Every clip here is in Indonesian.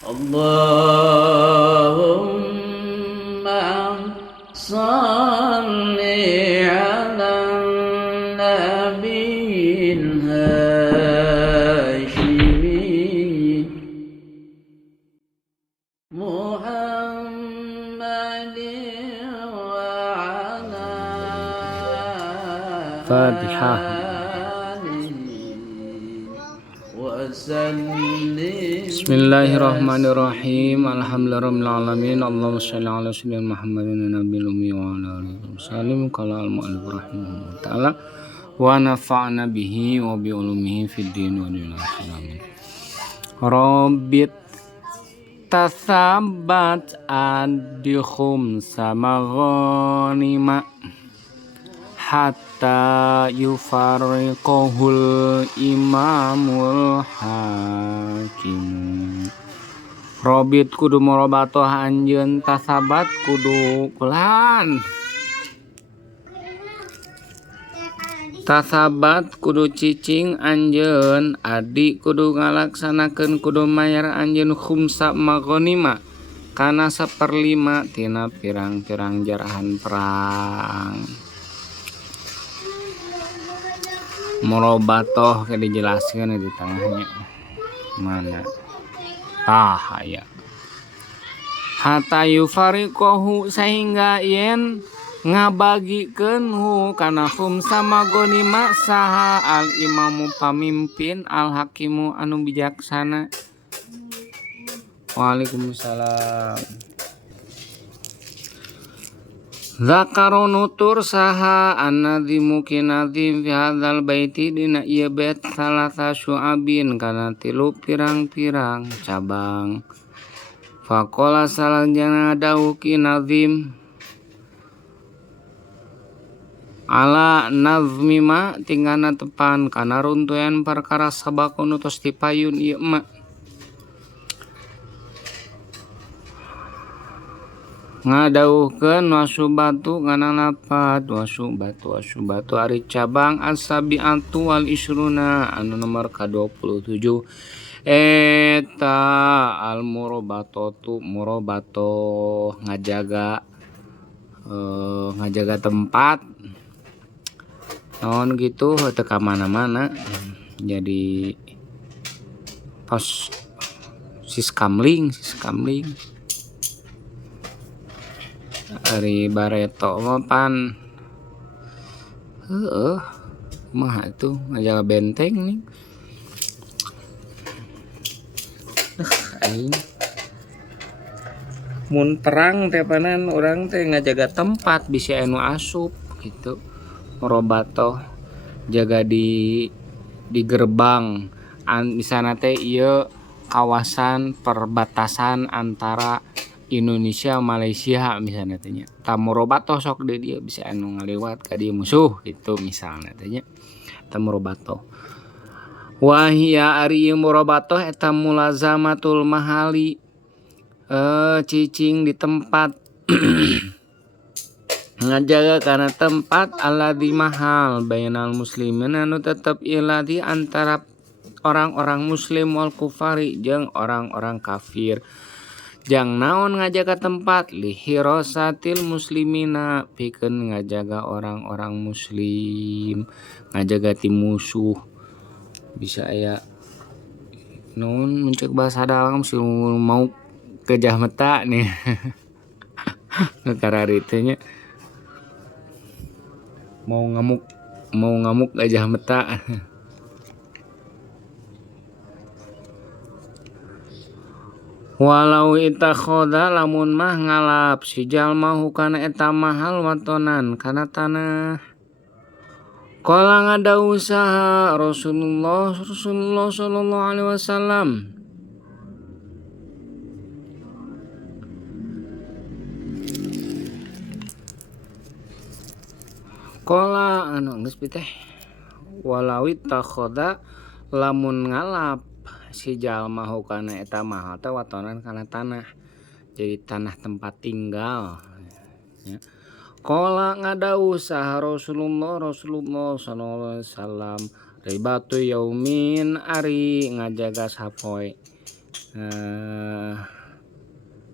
Allahumma salli ala nabiyil hashimi Muhammadin wa ala Fatihah. Bismillahirrahmanirrahim. Alhamdulillahirabbil alamin. Allahumma shalli ala sayyidina Muhammadin nabiyil ummi wa ala alihi wasallam. Qala al-mu'allif rahimahullah ta'ala wa nafa'na bihi wa bi ulumihi fid din wa dunya amin. Rabbit tasabbat adihum sama ghanima hatta yufarriqahul imamul hakim. Robit kudu morobato anjeun tasabat kudu kulan. Tasabat kudu cicing anjeun adi kudu ngalaksanakeun kudu mayar anjeun khumsa maghanima kana 1/5 tina pirang-pirang jarahan perang. Morobatoh kayak dijelaskan di tengahnya mana ya hatta yufariqahu sehingga yen ngabagikeun hu kana khumsa maghanima saha al imamu pamimpin al hakimu anu bijaksana. Waalaikumsalam. Zakaro nutur saha an-nadzimu kinadzim fi hadzal baiti dina ieu bait salasa syu'abin kana 3 pirang-pirang cabang. Faqala salanjana dawuh kinadzim ala nazmi ma tinggalna tepan kana runtuyan perkara sabakun utus dipayun ieu ma. Ngadauhkeun wasubatu kana lapat wasubatu ari cabang as-sabi'atu wal isruna anu nomor ka-27 eta al murabatotu murabato ngajaga tempat naon gitu teu ka mana-mana jadi pos siskamling ari bareto pan mah itu ngajaga benteng nih aing mun perang teh panan urang teh ngajaga tempat bisa anu asup gitu robato jaga di gerbang misalna teh ieu kawasan perbatasan antara Indonesia Malaysia misalnya tanya tamurobato sok deh dia bisa anu ngalewat ka dieu musuh gitu misalnya tanya tamurobato wahia ari murobato eta mulazamatul mahali cicing di tempat ngajaga karena tempat alladzi mahal bainal muslimin anu tetep iladi antara orang-orang muslim wal kufari jeung orang-orang kafir. Jang naon ngajaga tempat lihirasatil muslimina pikeun ngajaga orang-orang muslim ngajaga ti musuh bisa aya naon muncul bahasa dalam si mau kejah mata nih karari teh nya mau ngamuk gajah mata. Walau itakhoda lamun mah ngalap si jalma hukana eta mahal watonan kana tanah. Qala ngada usaha Rasulullah sallallahu alaihi wasallam. Qala anu geus teh walau itakhoda lamun ngalap si jalma hukana eta mahal teh watonan kana tanah jadi tanah tempat tinggal ya. Qala ngadawuh saha Rasulullah sallallahu alaihi wasallam ribatu yaumin ari ngajaga sapoe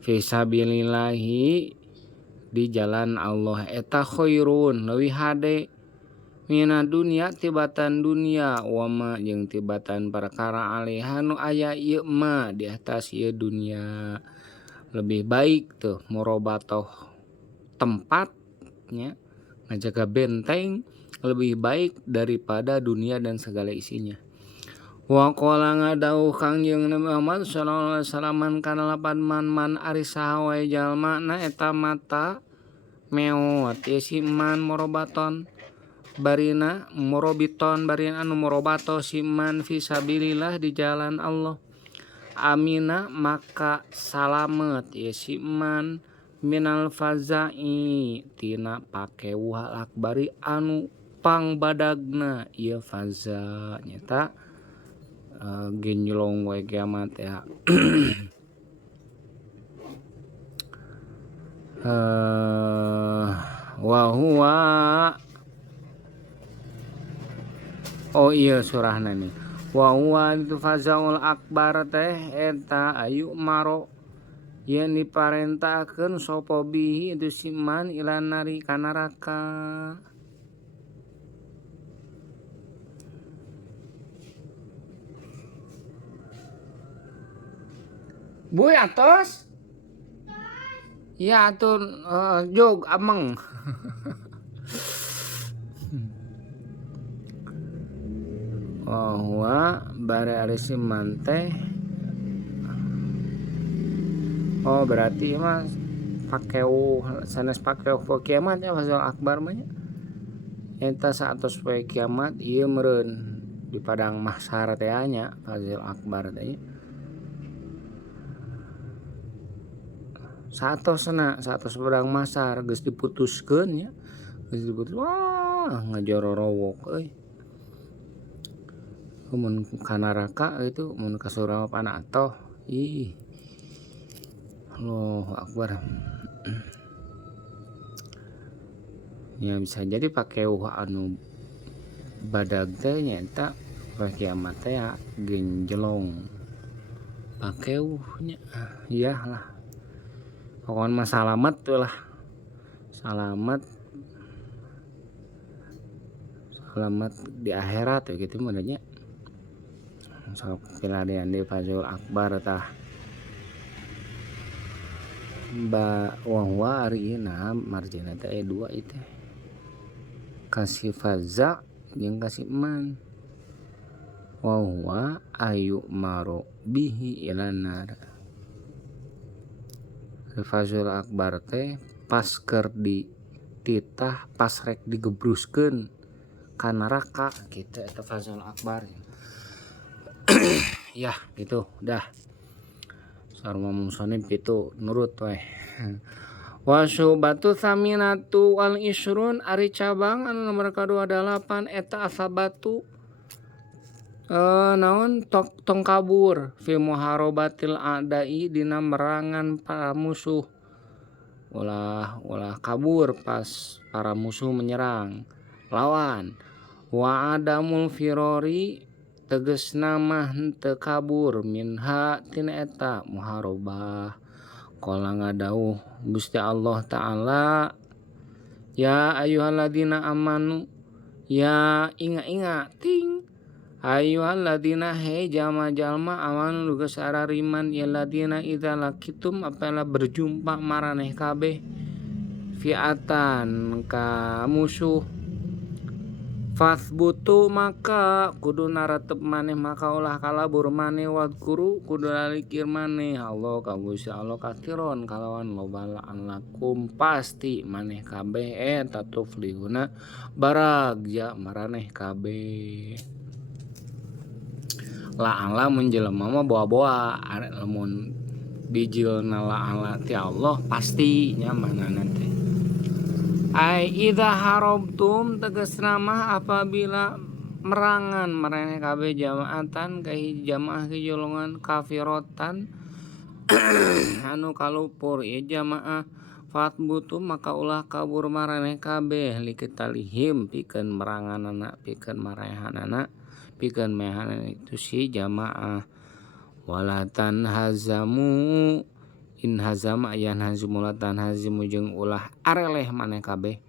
fisabilillahi di jalan Allah eta khairun leuwih hade mina dunya tibatan dunia wama jeung tibatan perkara alihanu aya ieu mah di atas ieu dunia. Lebih baik tuh murobatoh tempatnya ngajaga benteng lebih baik daripada dunia dan segala isinya. Wa qala ngadauh Kangjeng Nabi Muhammad sallallahu alaihi wasallam kana lapan man ari saha wae jalma na eta mata meot si man morobaton barina morobiton barina anu morobato si man fisabilillah di jalan Allah amina maka salamet si man minal fazai tina pakewah akbari anu pangbadagna ieu faza nyata genjlong wae kiamat ya. Wa huwa oh iya surahna nih wa huwa itu fazaul akbar teh eta ayu maro yen diparentahkeun sapa bihi itu siman ilan nari kana neraka. Boy atos ya atuh jog ameng. Wah bare ari siman teh oh berarti mah pakeu sanes pakeu poe kiamat ya fazal akbar mah nya eta saatos poe kiamat ieu meureun di padang mahsyar teh nya fazal akbar teh satos padang mahsyar geus diputuskeun nya geus diputus wah ngajororowok euy. Mun ka neraka itu mun ka surga pana atoh ih Allahu akbar. Ya bisa jadi pakai anu badag teh nyata poe kiamat teh ya genjlong pakai nya iya lah pokoknya mah salamet tuh lah salamet di akhirat tuh gitu modalnya sok piladean di fazul akbar tah wah ari ieu nah marjana teh aya dua itu kasih faza jeung kasih man wa ayu maro bihi ilan nar. Fazul akbar teh pas keur di titah pas rek digebruskeun ka neraka kitu eta fazul akbar. Ya gitu dah sarua musonib itu nurut wae. Wa syubatu saminatu wal isrun ari cabang anu nomor ka-28 eta asabatu naon tong kabur fi muharobatil a'dai dina merangan para musuh ulah kabur pas para musuh menyerang lawan wa adamul firori tegesna mah henteu kabur minha tina eta muharobah. Qala ngadauh Gusti Allah taala ya ayyuhalladzina amanu ya inga ting ayyuhalladzina hei jalma-jalma amanu geus sarariman ya ladina idza lakitum apabila berjumpa maraneh kabeh fi'atan ka musuh fasbutu maka kudu naratep maneh maka ulah kalabur maneh wadkuru kudu lalikir maneh Allah ka Gusti Allah katiron kalawan lobaan lakum pasti maneh kabeh eta tuflihuna baragja maraneh kabeh. La'ala mun jelema mah boa-boa lamun bijilna la'ala ti Allah pasti nyamanana teh. Ai idza harabtum tegasna mah apabila merangan maraneh kabeh jamaatan ka jamaah golongan kafiratan anu kalupur ieu jamaah fatbutu maka ulah kabur maraneh kabeh likitalihim pikeun meranganana pikeun marehanana pikeun mehanana itu si jamaah walatan hazamu in hazam ayan hazimulatan hazimu jeung ulah areleh maneh kabeh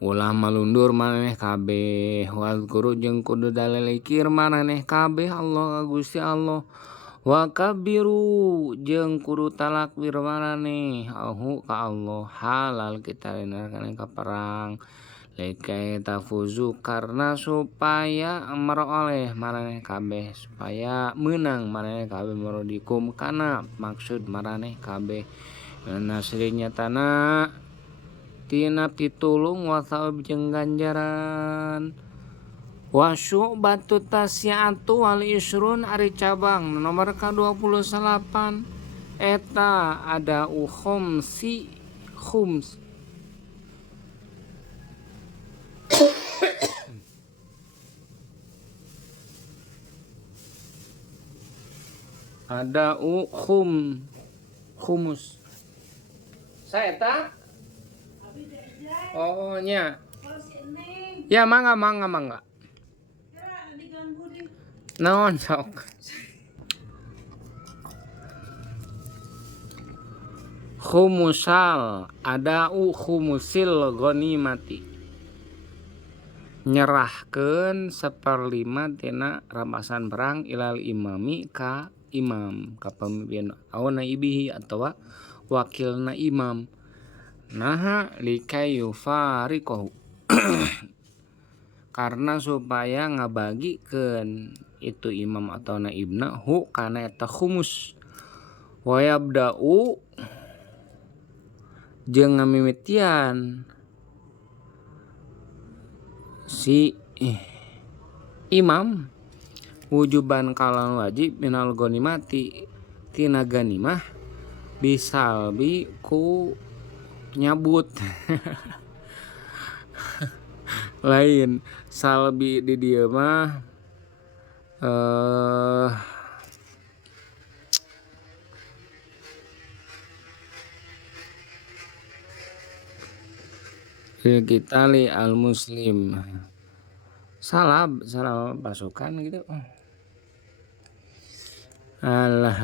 ulah malundur maneh kabeh wal guru jeung kudu dalelikir maneh kabeh Allah Gusti Allah wa kabiru jeung kudu talakwir maneh ahu ka Allah halal kita kana ka perang lekai tafuzu karena supaya meroleh maneh kabeh supaya menang maneh kabeh merodikum kana maksud maneh kabeh nasrinya tanah tina pitulung wasawab jeung ganjaran wasyu batu tasyatu wal isrun ari cabang nomor ka-28 eta ada khums ada khumus saeta oh nya ya mangga naon sok khumusal ada khumusil ghanimati nyerahkeun 1/5 tina rampasan perang ilal imami ka imam ka pemimpin awana ibihi atawa wakilna imam nah likayu fariqahu karena supaya ngabagikeun itu imam atau naibna hu kana eta khumus wa yabda'u jeung ngamimitian si imam wujuban kalan wajib minal ghanimati tina ganimah bisalbi ku nyabut lain salbi di dieu mah kita li al muslim salah pasukan gitu alah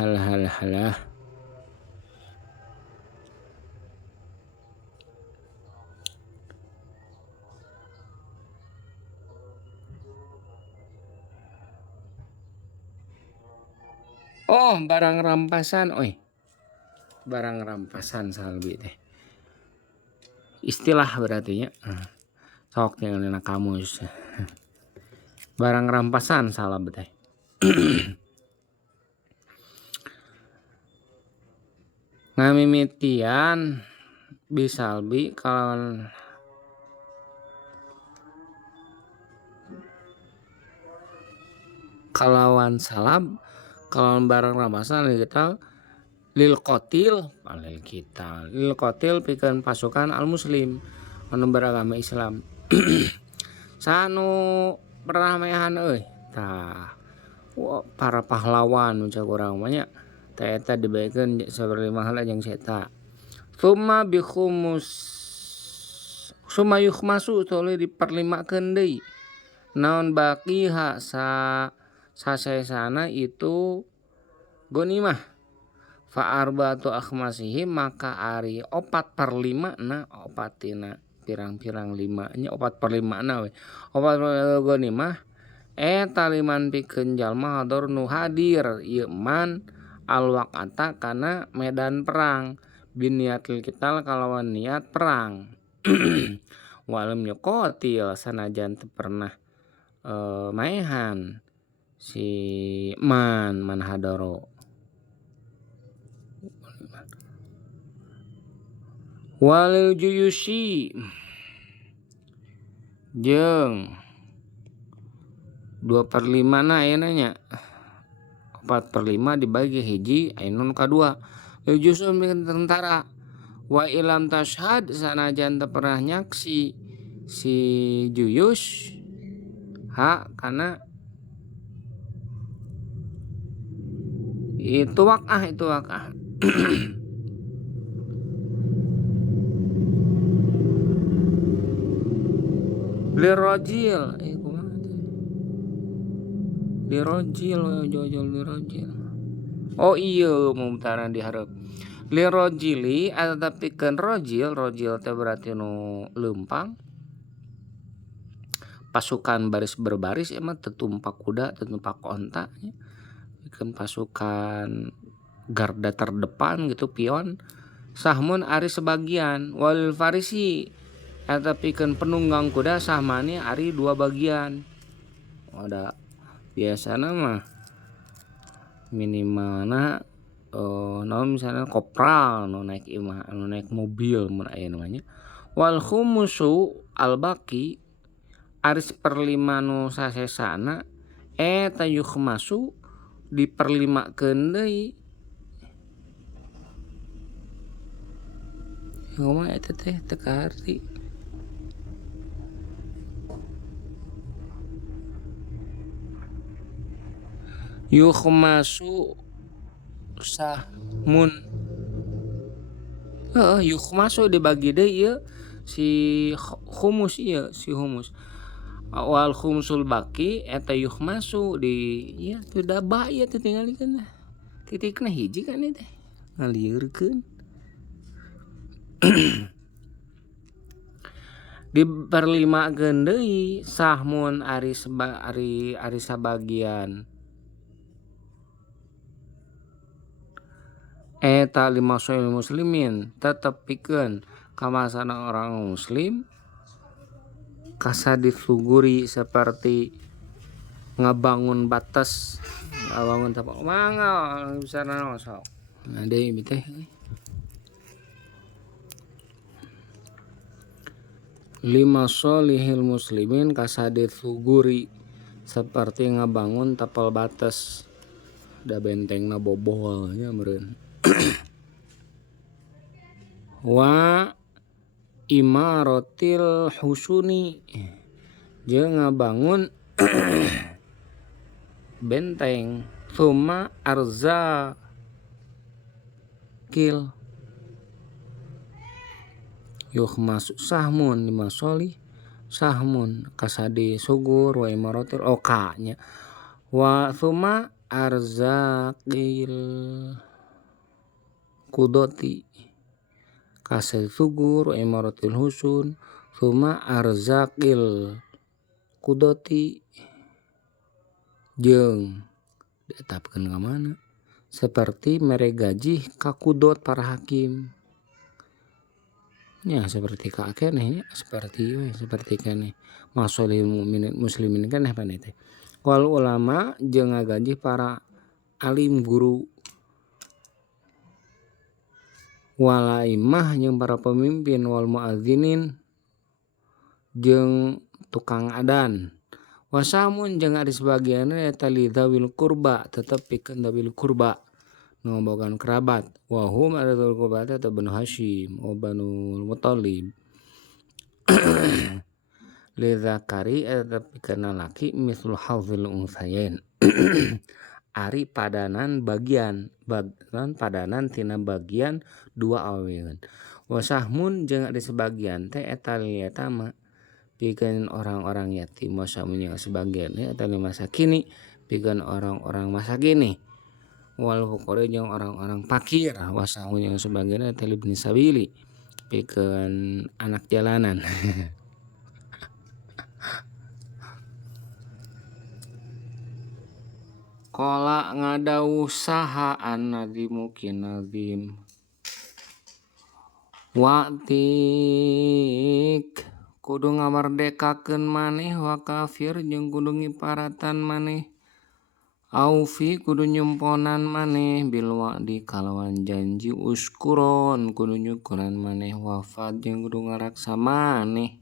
oh barang rampasan salbi teh istilah berarti nya sok tinggalina kamus barang rampasan salah teh ngamimitian bisalbi kalawan salab kalawan barang rampasan lil qatil pikeun pasukan al muslim anu beragama Islam sanu peramehan tah para pahlawan ucap urang mah nya tah eta dibaekeun sabarli mahala jeung seta summa yukhmasu tuluy diperlimakeun deui naon baqiha sasesana itu ghanimah fa arba'atu akhmasihi maka ari 4/5 na opatina pirang-pirang 5 nya 4/5 na we 4/5 ghanimah eta liman pikeun jalma hador nu hadir ieu man al waqata kana medan perang biniatil qital kalawan niat perang walam yuqatil sanajan teu pernah maehan si man hadaro walil juyusi jeung 2/5 na ayeuna nya 4/5 dibagi hiji ainun kadua lil jusun bikin tentara wa ilam tashhad sanajan teu pernah nyaksi si juyus kana itu wakah lirajil Lirojil jojol lirojil. Oh iya mumtana diharap lirojili ada pikeun rojil teh berarti nu leumpang pasukan baris berbaris emang tetumpak kuda tetumpak onta pikeun pasukan garda terdepan gitu pion sahmun ari sebagian wal farisi eta pikeun penunggang kuda sahmani ari dua bagian. Ada biasana mah minimalna naon misalnya kopral nu naik imah anu naik mobil mun aya namanya wal khumusu al baqi ari 1/5 nu sasesana eta yukhmasu diperlimakeun deui. Kumaha eta teh teu kaharti. Yukhmasu sahmun. Yukhmasu dibagi deui ieu si khumus ieu si humus. Wal khumsul baqi eta yukhmasu di ieu teu daba ieu teh tingalikeun titikna hiji kan ieu teh ngalieurekeun. Diperlimakeun deui sahmun ari sabagian eta limasul muslimin tetep pikeun kamasana orang muslim kasadif suguri seperti ngabangun batas ngabangun tapak mangga bisa naon sok nah deui teh lima solihil muslimin kasadif suguri seperti ngabangun tapal batas da bentengna bobol nya meureun. Wa imaratil husuni jeung ngabangun benteng summa arza kil yukhmas sahmun lima solih sahmun kasadi sugur wa imaratil okanya wa summa arzakil kudoti kasadi sugur wa imaratil husun summa arzakil kudoti jeung dietapkeun ka mana seperti mere gaji ka kudot para hakim ya seperti ka keneh seperti keneh masolih mukminin muslimin keneh paneh teh wal ulama jeung ngagaji para alim guru wal aimah jeung para pemimpin wal muadzinin jeung tukang adan wasamun jeung ari sebagian eta lidzawil qurba tetep pikeun dzawil qurba nu bogaan kerabat wa hum adzawil qurba eta Banu Hasyim wa Banu Muthalib lidzakari eta pikeun lalaki mislu hadzil unsayain ari padanan tina bagian dua aweun wasahmun jeung ari sebagian teh eta liatama pikeun orang-orang yatim wasamun jeung sebagian eta limasakini pikeun orang-orang masakini wal fuqara jeung orang-orang fakir wasamun jeung sebagian eta libni sabili pikeun anak jalanan. Qala ngadawuh saha an-nadzimu kinadzim wa'tik kudu ngamardekakeun maneh wa kafir jeung kudu ngiparatan maneh aufi kudu nyumponan maneh bil wa'di kalawan janji uskuron kudu nyukuran maneh wafat jeung kudu ngaraksa maneh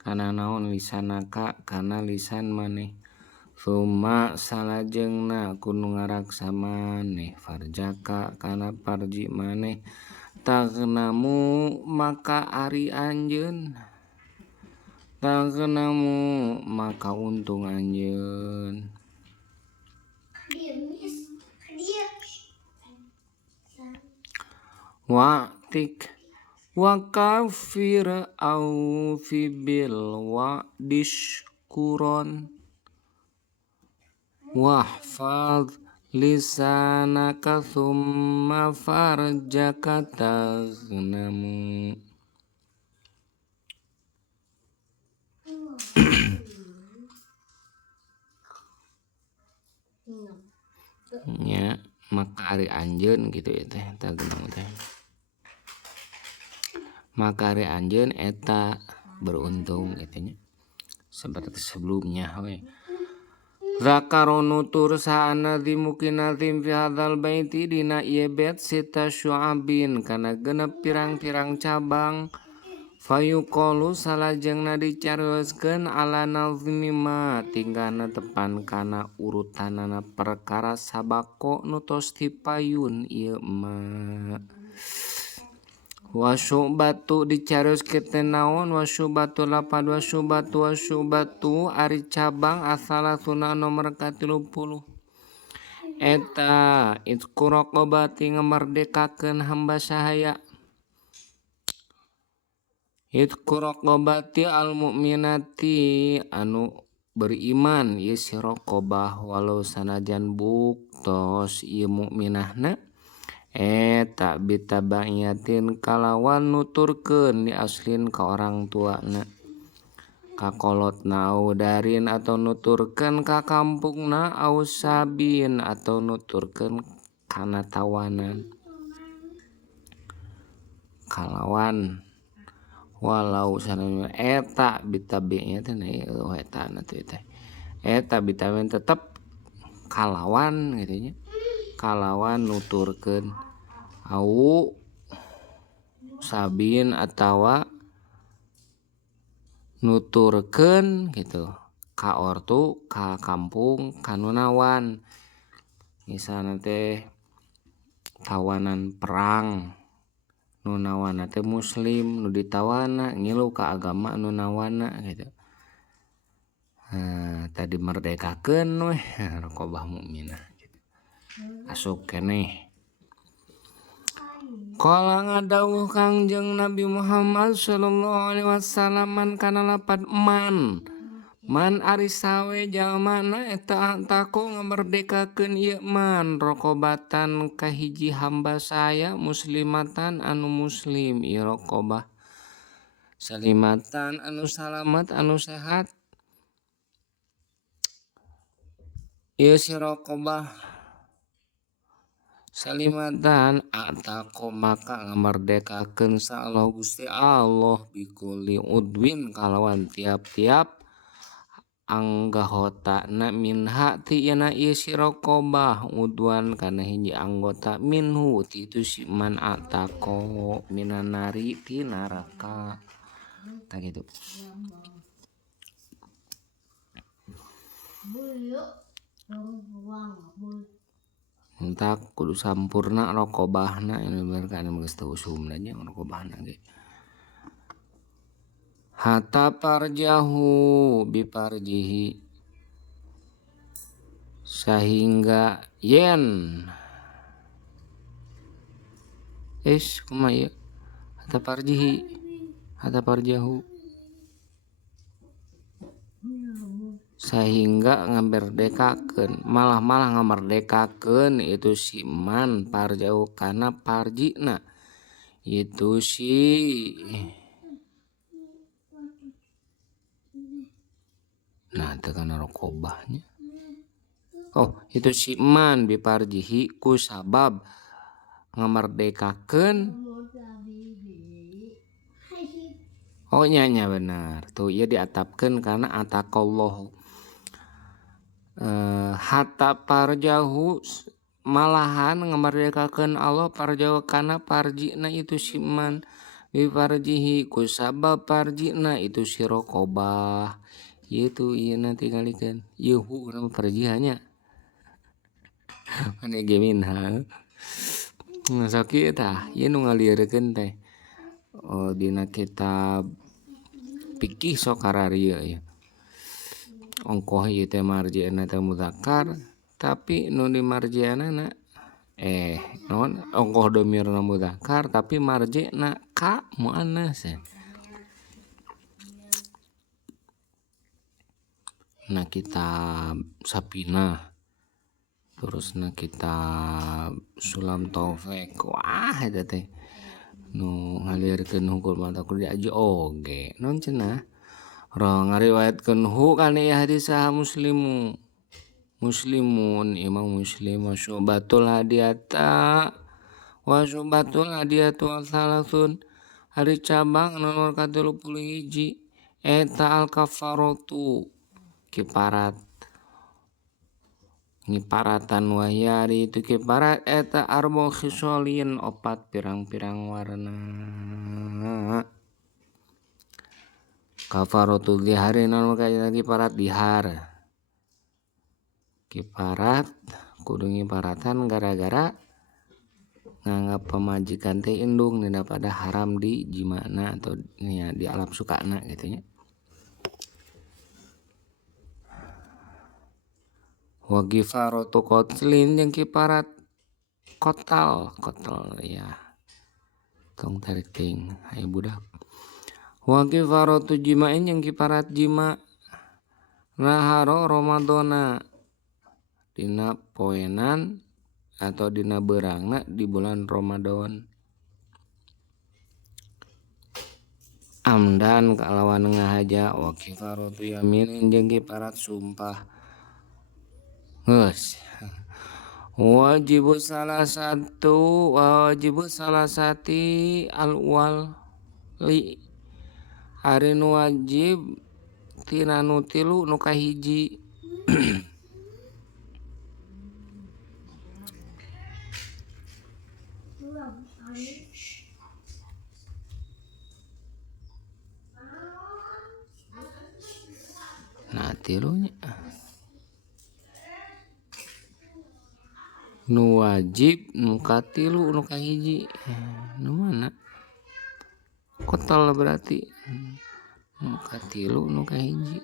kana naon lisanaka kana lisan maneh summa salajengna kudu ngaraksa maneh farjaka kana parji maneh tagnamu maka ari anjeun tagnamu maka untung anjeun wa'tik wa kafir au fi bil wa'dish kuron wahfaz lisanaka thumma farjaka tagnamu. Ya, maka ari anjeun gitu ya teh tagnamu teh. Maka ari anjeun eta beruntung katanya seperti sebelumnya we. Zakaro nutur sa'ana mungkin nazim fi hadzal baiti dina ieu bait sita syu'abin kana genep pirang-pirang cabang fayuqalu salajengna dicarioskeun ala nazmi ma tinggana tepan kana urutanana perkara sabako nu tos dipayun ieu ma. Wasyubatu dicarios kita naon wasyubatu lapad wasyubatu ari cabang asalatuna nomor 30 eta itku raqabati ngamerdekakeun hamba sahaya itku raqabati al mukminati anu beriman ieu si raqabah walau sanajan buktos ieu mukminahna eta bitabayatin kalawan nuturkeun di aslin ka orang tuana kakolotna au darin atau nuturkeun ka kampungna au sabin atau nuturkeun kana tawanan kalawan walau sanana eta bitabayatin eta na teh eta bitabayatin tetep kalawan gitu nya kalawan nuturkeun au sabin atawa nuturkeun gitu ka ortu ka kampung ka nunawan misalna teh tawanan perang nunawanna teh muslim nu ditawana ngilu ka agama nunawanna gitu. Tadi merdekakeun we raqabah mukminah gitu. Asuk keneh qala ngadawuh Kangjeng Nabi Muhammad sallallahu alaihi wasallam man kana lapad man ari sawe jalmana eta tako ngamerdekakeun ieu man raqabatan ka hiji hamba saya muslimatan anu muslim ieu raqabah salimatan anu salamat anu sehat ieu si raqabah salimatan atako maka ngamerdekakeun sa Allah Gusti Allah bikuli udwin kalawan tiap-tiap anggota na minha ti yana ieu si raqabah udwan kana hiji anggota minhu ti itu si man atako minanari ti neraka tah gitu. Entak kudu sampurna raqabahna ini bener kan geus teu usumna nya raqabahna ge hatta parjahu biparjihi sehingga yen kumaha ieu hatta parjahu sehingga ngamerdekakeun malah ngamerdekakeun itu si man parjauh kana parjina itu si nah teu kana raqabahnya itu si man biparjihi ku sabab ngamerdekakeun nya benar tuh ieu diatapkeun kana ataqallahu hatta parjahu malahan ngamerdekakeun Allah parjahu kana parjina itu si man biparjihi ku sabab parjina itu si raqabah ieu nanti ngalikeun ieu nama parjihannya ane ge minha sakieu tah ieu nu ngalieurkeun teh dina kitab fikih sok kararieu ya ongkoh ieu teh marji'na teh mudzakkar tapi nu di marji'na naon ongkoh dhamirna mudzakkar tapi marji'na ka muannas nah kitab Sapinah terusna kitab Sulam Taufik. Wah eta teh nu ngalirkeun hukum mata kuliah aja oge naon cenah rong ngariwayatkeun kana ieu hadis saha muslimun imam muslim wa syubatul hadiyata wa syubatul hadiyatu wa salasun hari cabang nomor 31 eta al kafaratu kiparat ngiparatan wahyari itu kiparat eta arba khisolin opat pirang-pirang warna kafaratul dihari naon kaya kiparat dihar kiparat kudu ngiparatan gara-gara nganggap pemajikan teh indung daripada haram di jimana atau ya, di alam sukana gitu nya. Wa gifaratu qatlin jeung kiparat kotal ya. Tong tarik ting aya budak. Wa gifaratu jima'in jeung kiparat jima naharo Ramadana dina poenan atau dina beurangna di bulan Ramadan. Amdan kalawan ngahaja wa kifaratu yamin jeung kiparat sumpah. Geus. Wajibu salah sati al-wali ari nu wajib tina nu tilu nu kahiji. Nah tilunya nu wajib nu katilu nu kahiji nu mana kotal berarti nu katilu nu kahiji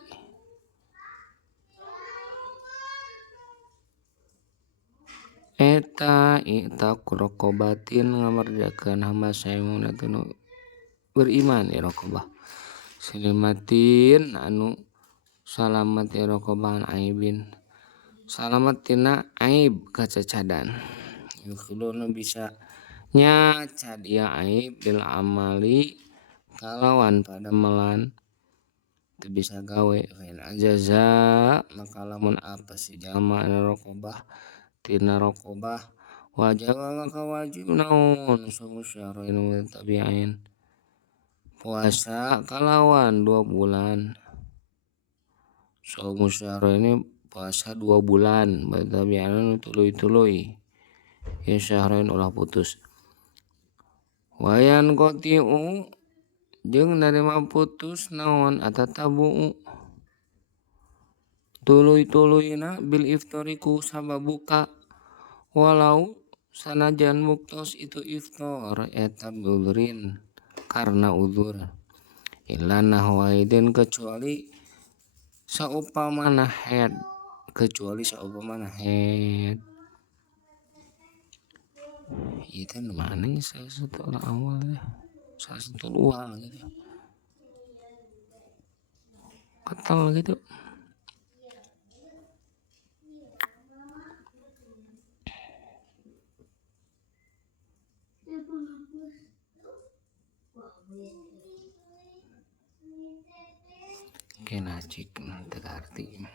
eta kurokobatin ngamarjakeun hamba saymun atuh nu beriman ya rokobah selimatin anu salamat ya rokobah aibin salamat tina aib kacacadan kudu nu bisa nyacad ya aib bil amali kalawan padamelan teu bisa gawe fain ajaza maka lamun apa si jalma anu rokobah tina rokobah wajib maka wajib naon samusyarain wa tabi'in puasa kalawan 2 bulan samusyarain puasa 2 bulan tabi'in tuluy-tuluy ya syahrain ulah putus wayan qotiu jeung narima putus naon atatabu tuluy-tuluyna bil iftariku sabab buka walau sanajan muktos itu iftar eta udrin karena udzur illa nahwaidin kecuali saupamana head itu mana saya setelah awal ya saya setelah uang gitu ketal gitu kena cik terarti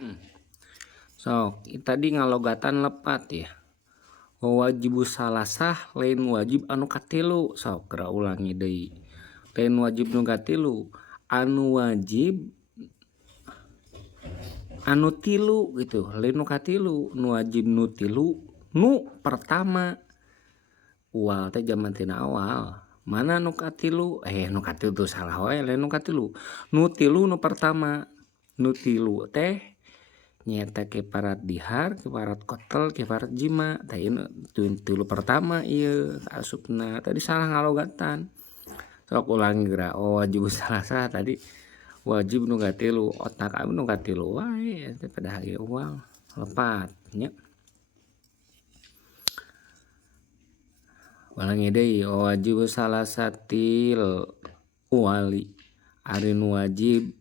so tadi ngalogatan lepat ya wajibu salasah lain wajib anu katilu sok kera ulangi deui lain wajib nu katilu anu wajib anu tilu gitu lain nu katilu nu wajib nu tilu nu pertama ual teh zaman tina awal mana nu katilu nu katilu tuh salah wae lain nu katilu nu tilu nu pertama nu tilu teh nyata kiparat dihar kiparat kotel kiparat jima teh tilu pertama ieu asupna tadi salah ngalogatan sok ulangi geura wajib salasa tadi wajib nu katilu otak abi nu katilu wae teh pada hari uang lepat nya ulangi deui wajib salasatil wali ari nu wajib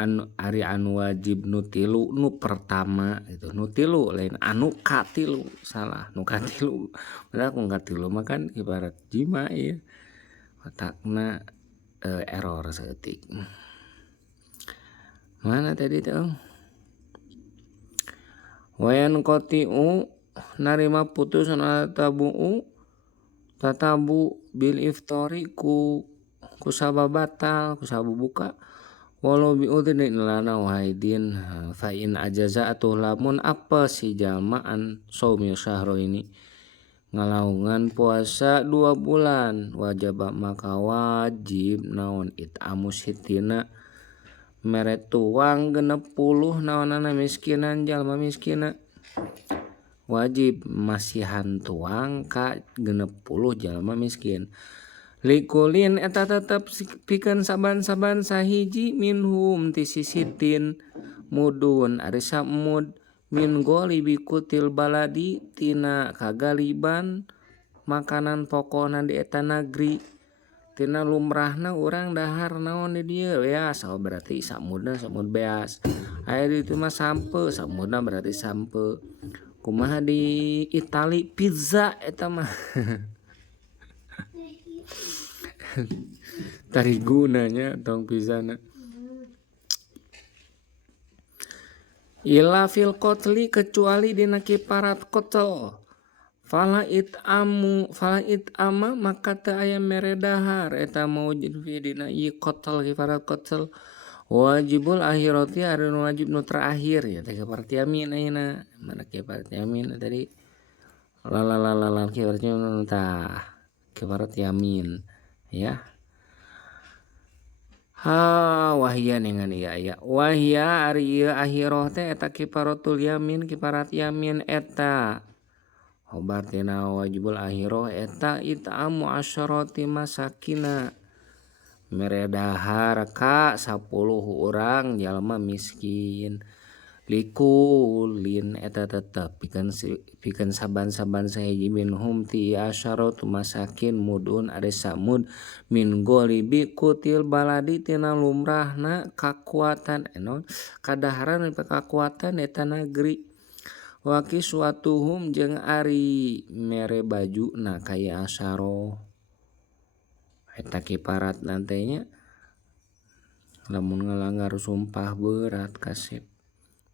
anu wajib nu tilu nu pertama itu nu tilu lain anu katilu salah nu katilu padahal nu katilu mah kan ibarat jima ya otakna error seetik mana tadi tuh wayan kotiu narima putus tatabu bil iftori ku sababatal ku sabubuka walau bi udhinin lana wahidin fa in ajaza atuh lamun apa si jalmaan saumi syahro ini ngalaungan puasa 2 bulan wajib maka wajib naon itamus hitina mere tuang 60 naonana miskinan jalma miskina wajib masihan tuang ka 60 jalma miskin likulin eta tetep pikeun saban-saban sahiji minhum ti sisitin mudun ari samud min golibi kutil baladi tina kagaliban makanan pokona di eta negeri tina lumrahna urang dahar naon di dieu beas berarti samudna samud beas aya ditu mah sampe samudna berarti sampe kumaha di Itali pizza eta mah tari gunanya tong pizzana ila fil qatli kecuali dina kiparat qatl fala it ama maka teu aya mere dahar eta maujud fi dina ieu qatl kiparat qatl wajibul akhirati ari nu wajib nu terakhir ya teh kiparat yamin ayeuna mana kiparat yamin tadi la kiparat yamin tah kiparat yamin ya wahia dengan iya wahia ari ieu akhirah teh eta kifaratul yamin kiparat yamin eta berarti wajibul akhirah eta it'amu asyarati masakina mere dahar ka 10 urang jalma miskin likulin eta tetep pikeun saban-saban sahiji minhum ti asyaratu masakin mudun ari samud min golibi kutil baladi tina lumrahna kakuatan kadaharan kakuatan eta negeri waki suatuhum jeung ari mere bajuna kaya asyaro eta kiparat nantenya lamun ngalanggar sumpah berat kasep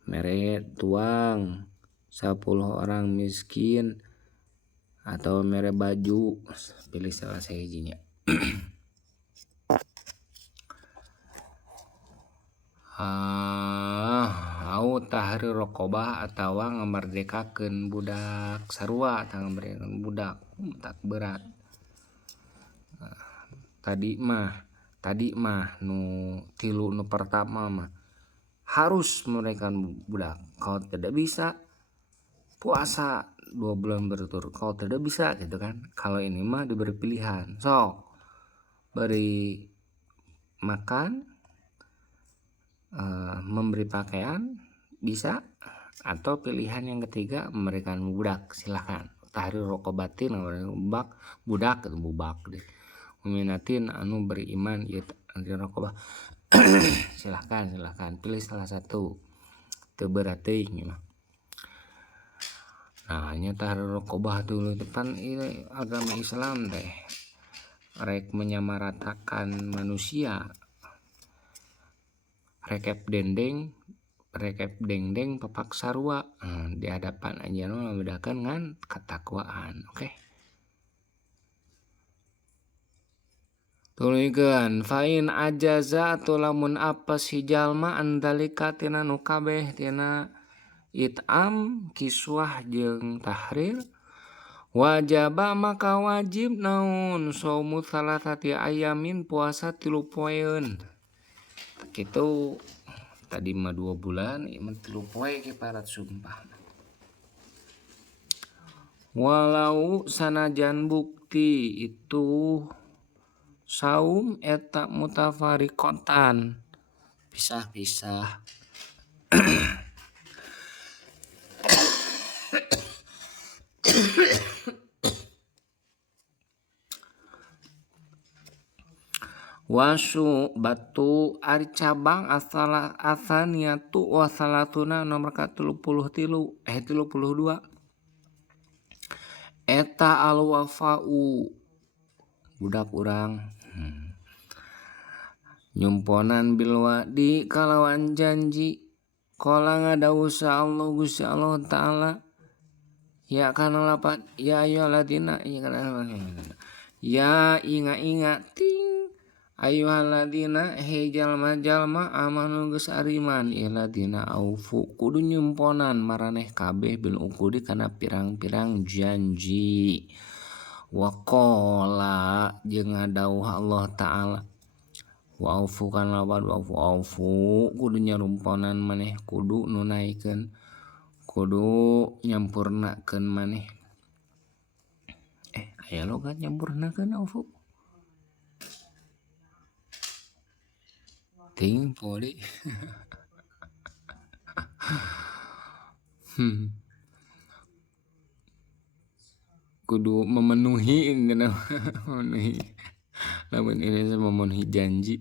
mere tuang 10 orang miskin atau mere baju pilih salah sahijinya au tahrir raqabah atawa ngamardekakeun budak sarua atau ngamardekakeun budak tak berat tadi mah nu tilu nu pertama mah harus mereka budak kalau tidak bisa puasa 2 bulan berturut kalau tidak bisa gitu kan kalau ini mah diberi pilihan sok beri makan memberi pakaian bisa atau pilihan yang ketiga memberikan budak silahkan tahrir raqabatin budak atau bubak deh meminatin anu beriman ya tahrir raqabah silahkan pilih salah satu teu berat teuing mah nah nya tahrir raqabah dulu depan ini agama Islam teh rek menyamaratakan manusia rekep dendeng papak sarua di hadapan anjeunna membedakan ngan ketakwaan oke. Tuluykeun fain ajaza atau lamun apa si jalma andalika tina nu kabeh tina it'am kiswah jeung tahrir wajaba maka wajib naon saumu salasati ayamin puasa 3 poeun kitu tadi mah 2 bulan ieu 3 poe kiparat sumpah walau sanajan bukti itu saum eta mutafariqatan pisah-pisah Wasu batu ari cabang asaniatu wasalatuna nomor ka-33 32 eta alwafau budak urang nyumponan bilwadi kalawan janji qala ngadawuh sa Allah Gusti Allah taala ya kana lapat ya ayyuhalladzina ya inga ting ayyuhalladzina he jalma-jalma amanu geus ariman iladina aufu kudu nyumponan maraneh kabeh bil uqudi kana pirang-pirang janji waqala jeung ngadawuh Allah taala wa aufu kan lawan wa aufu kudu nyarumponan maneh kudu nunaikeun kudu nyampurnakeun maneh aya logat nyampurnakeun aufu ting poli kudu memenuhi memenuhi lamun ini memenuhi janji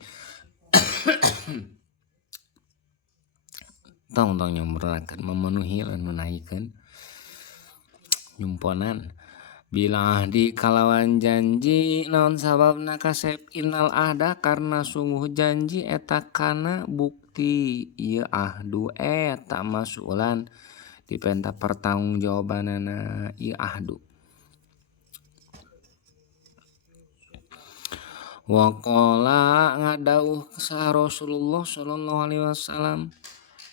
tong nyampurnakeun memenuhi lan nunaikeun nyumponan bila ahdi kalawan janji naon sababna kasep innal ahda karena sungguh janji eta kana bukti ieu ahdu eta masulan dipenta pertanggungjawabanana ieu ahdu waqala ngadawuh sa Rasulullah sallallahu alaihi wasallam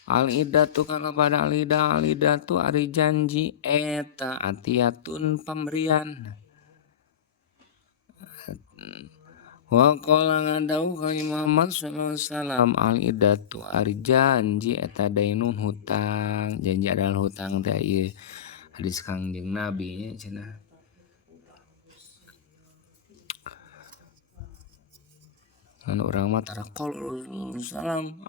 al-idatu kana pada al-idatu ari janji eta atiyatun pemberian waqala ngadawuh ka Muhammad sallallahu alaihi wasallam al-idatu ari janji eta dainun hutang janji adalah hutang teh ieu hadis Kangjeng Nabi nya cenah anu urang mah tara qol salam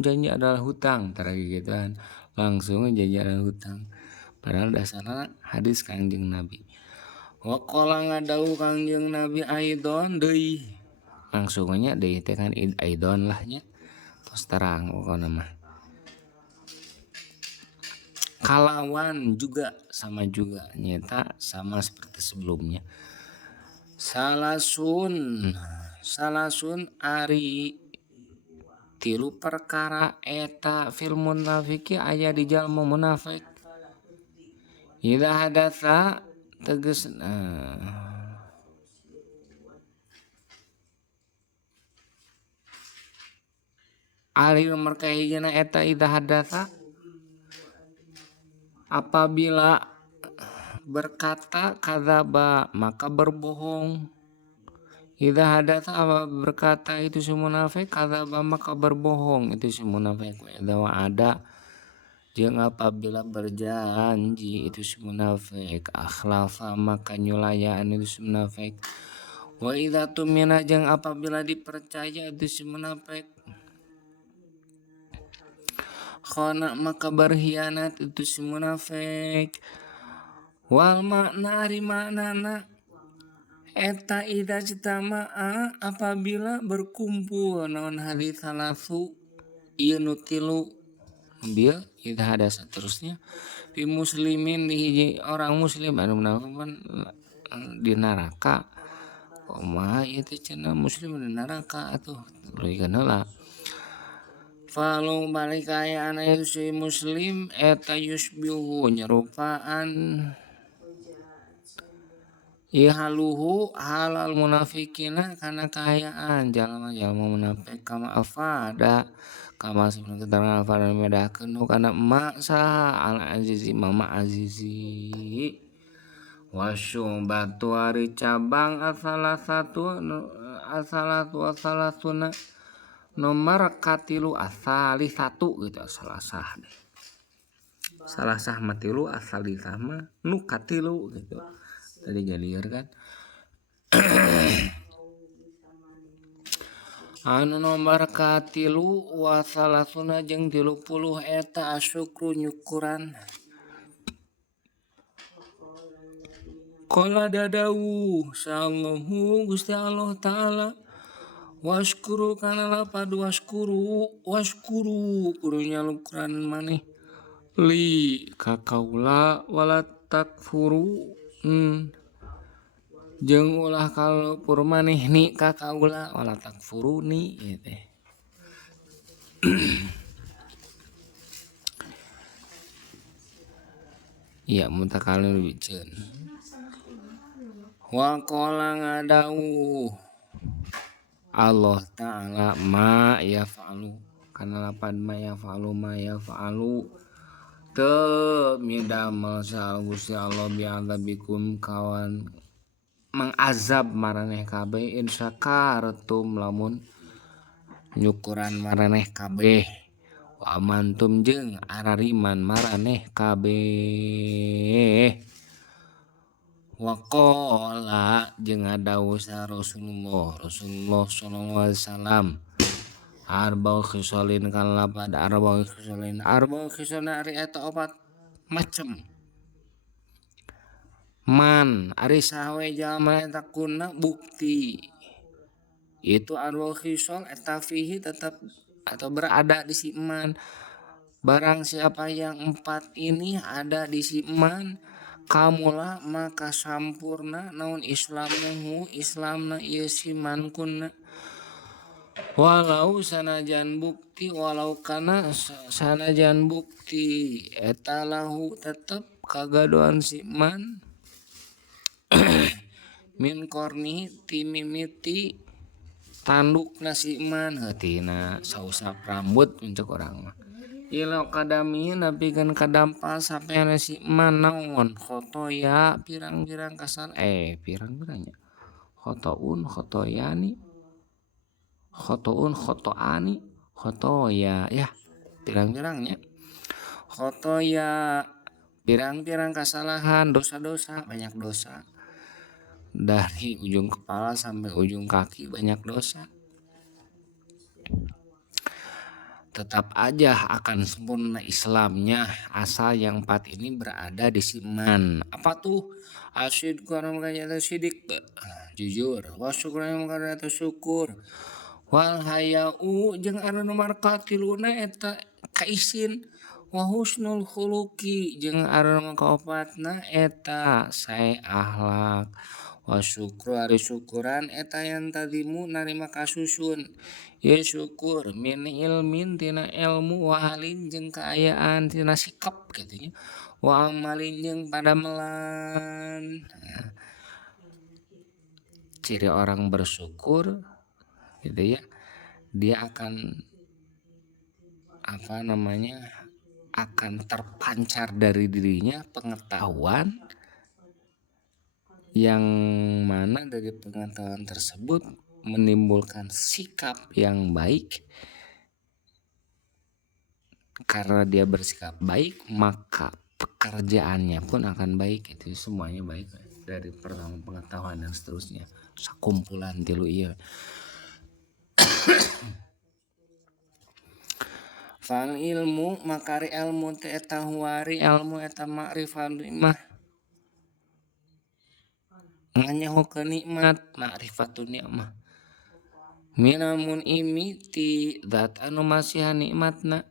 janji adalah hutang tara gituan langsung janji adalah hutang padahal dasarna hadis Kangjeng Nabi waqala ngadawuh Kangjeng Nabi aidon deui langsung nya deui teh kan aidon lah nya tos terang pokona mah kalawan juga sama juga nyata sama seperti sebelumnya salasun ari tilu perkara eta fil munafiki aya di jalma munafik idza hadatsa tegasna ari nomor kahijina eta idza hadatsa apabila berkata kadzaba maka berbohong idza hadatsa berkata itu si munafik kadzaba maka berbohong itu si munafik idza wa'ada jeung apabila berjanji itu si munafik akhlafa maka nyulayaan itu si munafik wa idza tumina jeung apabila dipercaya itu si munafik khana maka berkhianat itu si munafik wal makna ari maknana eta idza jtama'a apabila berkumpul naon hadits salasu ieu nu tilu dia idza ada seterusnya di muslimin di orang muslim anu menawan di neraka kumaha ieu teh cenah muslim di neraka atuh leuwihkeun heula falu balik aya ana si muslim eta yusbihu nyerupaan ihaluhu halal munafikina kana kahayaan jalma-jalma munafik kama afada kama sebenarnya keterangan afada medahkeun kana emak saha al azizi mama azizi wasyu batu ari cabang asalasatuna nomor katilu asali satu gitu salasah deh salasah matilu asali sama nu katilu gitu tadi galieur kan anu nomor katilu wasalasuna jeung 30 eta asyukru nyukuran qala dadawu sallallahu Gusti Allah taala Waskuru kana lapad waskuru kurunya lukuran maneh li kakaula wala takfuru jeung ulah kalupur maneh ni kakaula wala takfuruni ieu teh. Iya mutakallim biceun. Wa qala ngadawuh Allah Ta'ala ma yaf'alu kana lapan ma yaf'alu teu midamel saal Gusti Allah bi'adzabikum kawan mangazab maraneh kabeh insyakartum lamun nyukuran maraneh kabeh wa amantum jeung arariman maraneh kabeh. Waqala jeung ngadawuh sa Rasulullah sallallahu alaihi wasallam arba'u khisalin kana lapad arba'u khisalin ari eta opat macem man ari sawe jalma eta kunna bukti itu arba'u khisal eta fihi tetap atau berada di si man. Barang siapa yang 4 ini ada di si man kamulah maka sampurna naon islamuhu islamna ieu si man kunna walau sanajan bukti eta lahu tetep kagadoan si man min korni ti mimiti tandukna si man heutina sausap rambut untuk orang mah ilo kadami napikeun kadampal sapeana si man naon khotoya pirang-pirang kasal pirang-pirangnya khotoani khotoya ya pirang-pirangnya khotoya pirang-pirang kesalahan dosa-dosa banyak dosa dari ujung kepala sampai ujung kaki banyak dosa. Tetap aja akan sempurna Islamnya asal yang 4 ini berada di si man. Apa tuh? Asyid karena makanya sidik jujur, wasyukur karena itu syukur, wal hayau jeung anu nomor katiluna eta kaisin, wa husnul khuluqi jeung anu nomor kaopatna eta sae akhlak. Wasyukru ari syukuran eta yang tadimu narima kasusun ya syukur min ilmin tina ilmu wahalin jeung kaayaan tina sikap gitu nya wa amalin jeung padamelan. Ciri orang bersyukur gitu ya dia akan akan terpancar dari dirinya pengetahuan yang mana dari pengetahuan tersebut menimbulkan sikap yang baik. Karena dia bersikap baik maka pekerjaannya pun akan baik. Itu semuanya baik dari pertama pengetahuan dan seterusnya sakumpulan tilu ieu. Fal ilmu makari ilmu teh eta huari ilmu eta ma'rifat mah nganyahokeun nikmat ma'rifatun nikmah minamun imiti zat anu masihan nikmatna.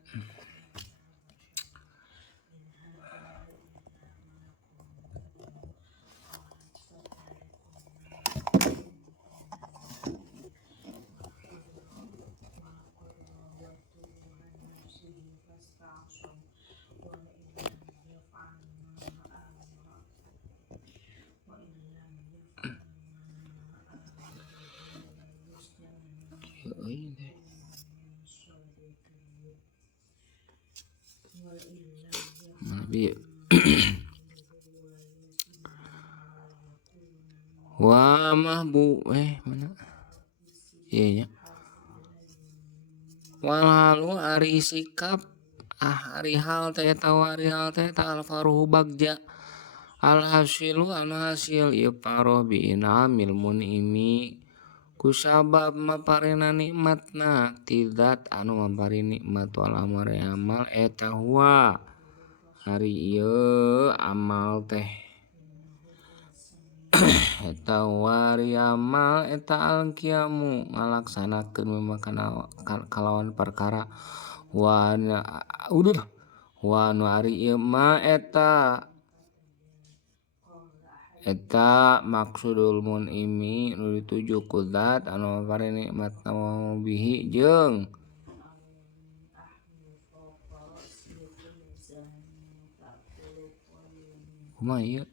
Wa mahbu mana iya nya walhalu ari sikap ari hal teh tawari hal teh ta alfaruhu bagja alhasilu anu hasil ieu paroh bi inamil munimi kusabab maparina nikmatna tidak anu mapari nikmat wal amal eta huwa hari ieu amal teh eta wari amal eta alqiyamu ngalaksanakeun memakan kalawan perkara wa nu ari ieu mah eta maksudul mun'imi nu dituju ku zat anu mapari nikmat wa bihi jeung kumaha ieu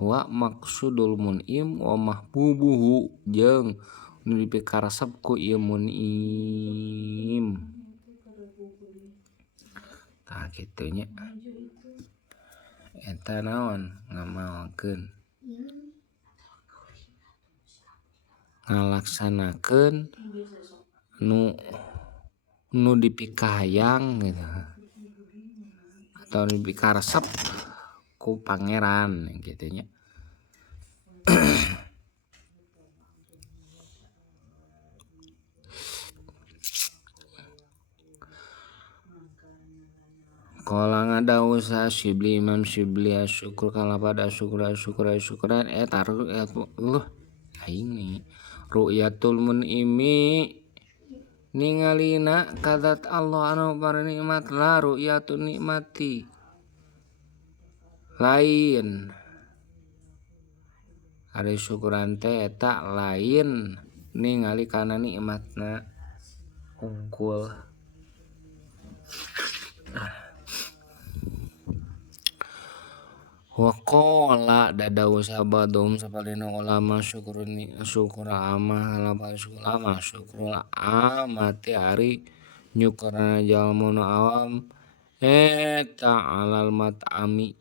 wa maksudul mun'im wa mahbubuhu jeung nu dipikaresep ku ieu mun'im tah kitu nya eta naon ngamaokeun ngalaksanakeun nu dipikahayang gitu atau nu dipikaresep ku pangeran gitu nya. Qala ngadawu sa Syibli Imam Syibli asyukur kalapad asyukuran aing nih ru'yatul mun'imi ningalina kadat Allah anu bari nikmat la ru'yatun nikmati lain ari syukuran teh eta lain ningali kana nikmatna hungkul wa qala dadawu sabadum sapalina ulama syukur amati ari nyukurna jalma nu awam eta alal mat'ami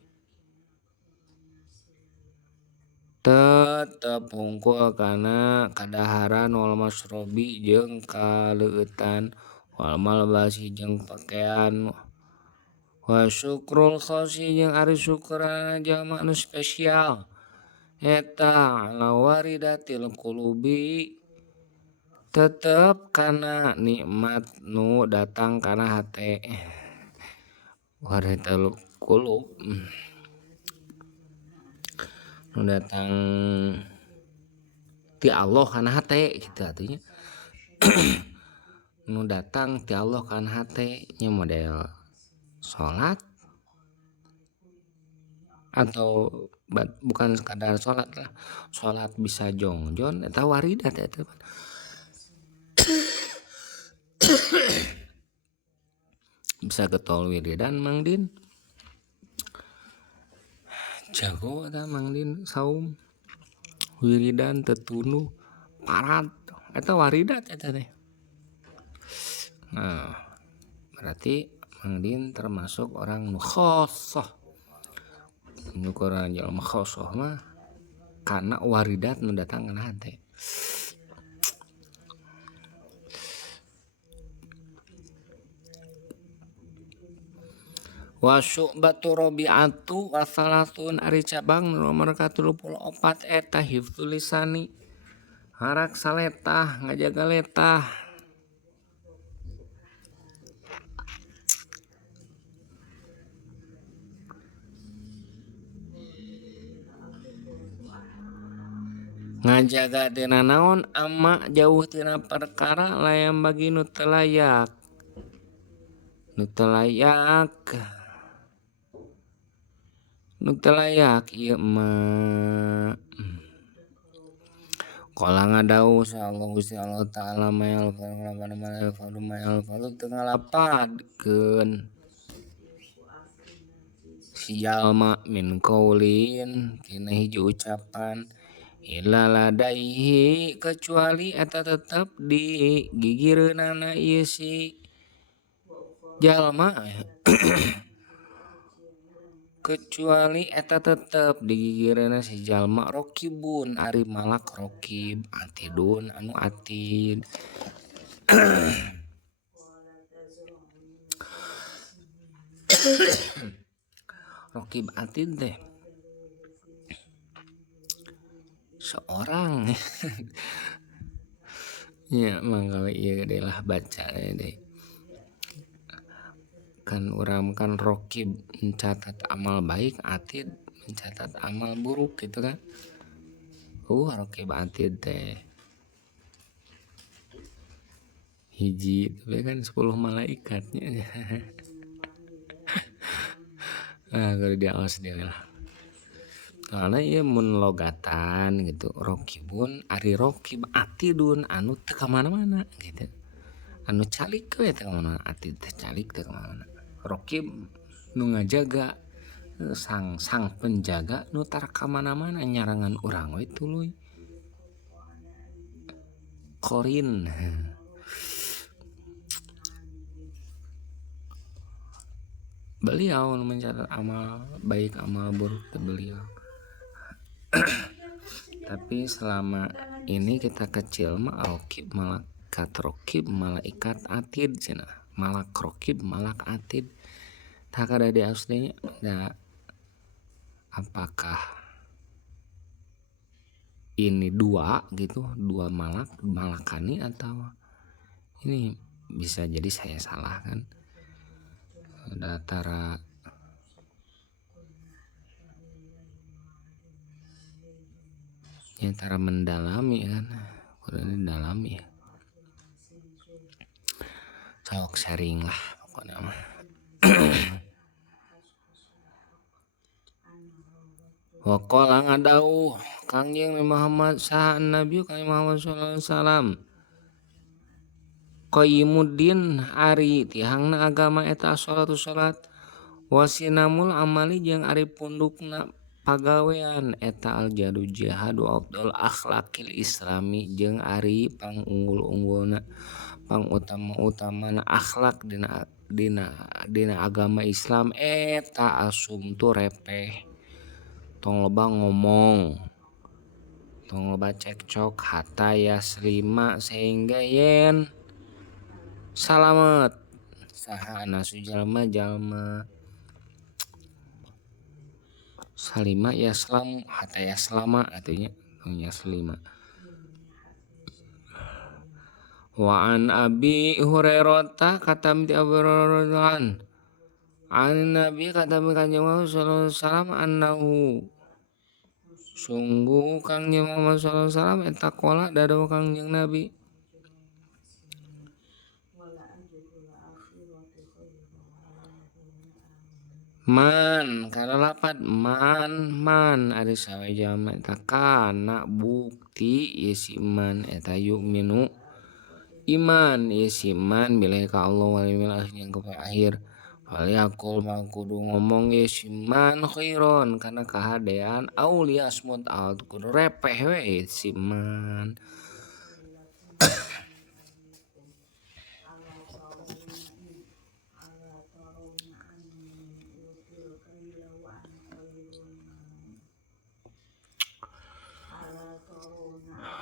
tetep hungkul kana kadaharan wal masrobi jeung kaleueutan wal malbasi jeung pakean wa syukrul khosi jeung ari syukurna jalma anu spesial eta ala waridatil qulubi tetep kana nikmat nu datang kana hate waridatil qulub nu datang ti Allah kana hate gitu artinya nu datang ti Allah kana hate nya model salat atau bukan sekadar salat lah salat bisa jongjon eta waridat eta bisa getol wiridan Mang Din jago ada Mang Din saum wiridan tetunu parat eta waridat eta teh. Nah, berarti Mang Din termasuk orang nu khosoh. Nyukuran jalma khosoh mah kana waridat nu datang kana hate. Wa syu'batu rabi'atu wa salatun ari cabang nomor 34 eta hifdzul lisani harak saletah ngajaga letah ngajaga tina naon amma jauh tina perkara layam bagi nu teu layak ieu mah qala ngadawu sa Allah Gusti Allah taala mayal teu ngalapadkeun si jalma min qaulin tina hiji ucapan illa ladaihi kecuali eta tetep di gigireunana ieu si jalma kecuali eta tetep digigireunana si jalma rokibun ari malak rokib atidun anu atid rokib atid teh seorang ya mangga ieu deh lah baca deh kan urang kan rokib mencatat amal baik atid mencatat amal buruk gitu kan raqib atid teh hiji tapi kan 10 malaikatnya. Kalau dia awas dia lah karena ieu mun logatan gitu raqibun ari raqib atidun anu teu ka mana-mana gitu anu calik we teu ka mana atid teh calik teu ka mana raqib nu ngajaga sang penjaga nu tara ka mana-mana nyarangan urang we tuluy korin. Beliau mencatat amal baik amal buruk ke beliau. Tapi selama ini kita kecil mah raqib malaikat raqib malaikat atid cenah malak raqib malak atid tak ada di aslinya. Nah, apakah ini dua gitu dua malakani atau ini bisa jadi saya salah kan datara ya tara mendalami kan kurang dalami ya sok sharing lah pokoknya mah. Waqala ngadauh Kangjeng Muhammad saha Nabi Kangjeng Muhammad sallallahu alaihi wasallam Qayyimuddin ari tihangna agama eta salatu salat wasinamul amali jeung ari pundukna pagawean eta aljadu jihadu afdal akhlaqil islami jeung ari pangunggul-unggulna pangutama-utamana akhlak dina agama Islam eta asumtu repeh tong loba ngomong tong loba cekcok hatta yaslima sehingga yen salamet saha anasu jalma salima yaslam hatta yaslama artinya yaslima. Wa an Abi Hurairah katam ti Abu Hurairah an Nabi katam Kanjeng Muhammad sallallahu alaihi wasallam annahu sungguh Kangjeng Muhammad sallallahu alaihi wasallam eta qala dadawa Kangjeng Nabi man kana lapat man ari sawe jalma eta kana bukti ieu si iman eta yu'minu iman ieu si iman billahi ka Allah wal yaumil akhir jeung ka akhir Faliyakul kudu ngomong ieu si iman khairon kana kahadean au liasmut al kudu repeh we si iman.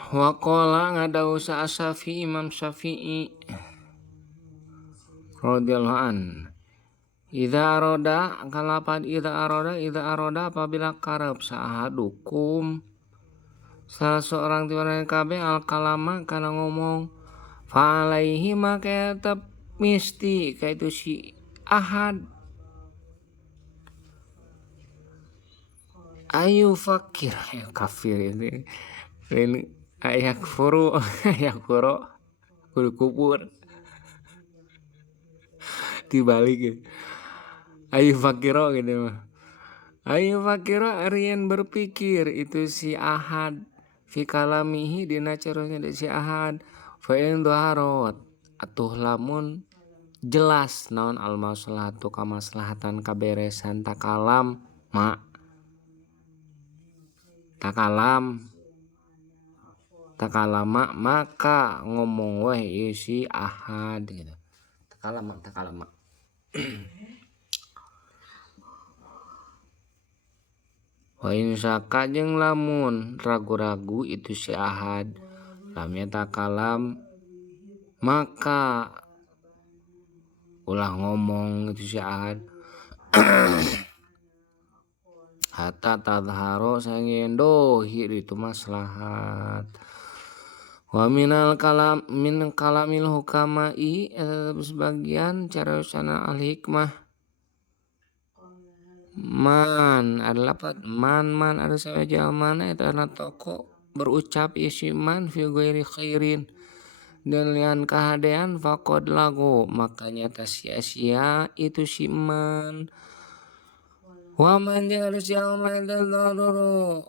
Waqala ngadau sa Syafi'i Imam Syafi'i radhiyallahu an idza arada kalapan idza arada apabila karep sahadukum salah seorang tiwana kabeh al kalama kana ngomong fa alaihi maka tetap misti kaitu si ahad ayu fakir ya kafir ini ayak furu kudu kubur dibalik gitu. Ayu fakiro gitu mah. Ayu fakiro arian berpikir itu si ahad fi kalamihi dina caranya si ahad fa in dhaharat atuh lamun jelas naon al maslahatu kamaslahatan kaberesan takalam takalama maka ngomong weh si ahad gitu takalama wa insaka jeung lamun ragu-ragu itu si ahad lamnya takalam maka ulah ngomong itu si ahad hatta tadharo sangeun dohir itu maslahat wa minal kalam min kalamil hukamai sebagian cara usana al hikmah man adalah man ada saja mana eta na toko berucap isiman fi ghairi khairin dengan kehadean faqad lagu makanya sia-sia itu si iman wa man jalis yaumal daruru